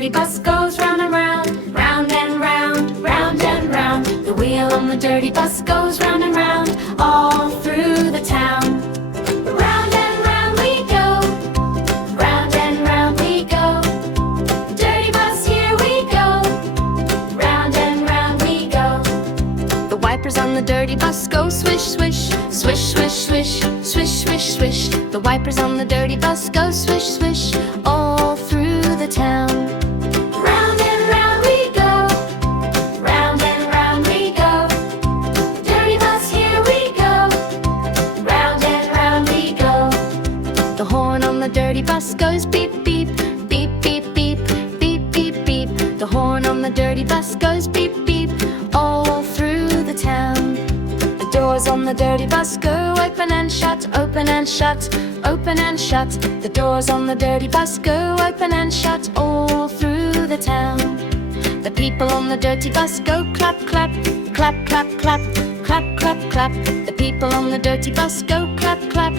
dirty bus goes round and round, round and round, round and round. The wheel on the dirty bus goes round and round, all through the town. Round and round we go, round and round we go. Dirty bus, here we go, round and round we go. The wipers on the dirty bus go swish, swish, swish, swish, swish, swish, swish, swish. The wipers on the dirty bus go swish, swish, all through the town. Round and round we go, round and round we go. Dirty bus, here we go, round and round we go. The horn on the dirty bus goes beep, beep, beep, beep, beep, beep, beep, beep. The horn on the dirty bus goes beep, beep, all through the town. The doors on the dirty bus go open and shut, open and shut, open and shut. The doors on the dirty bus go open and shut, all through the town. The people on the dirty bus go clap, clap, clap, clap, clap, clap, clap, clap. The people on the dirty bus go clap, clap,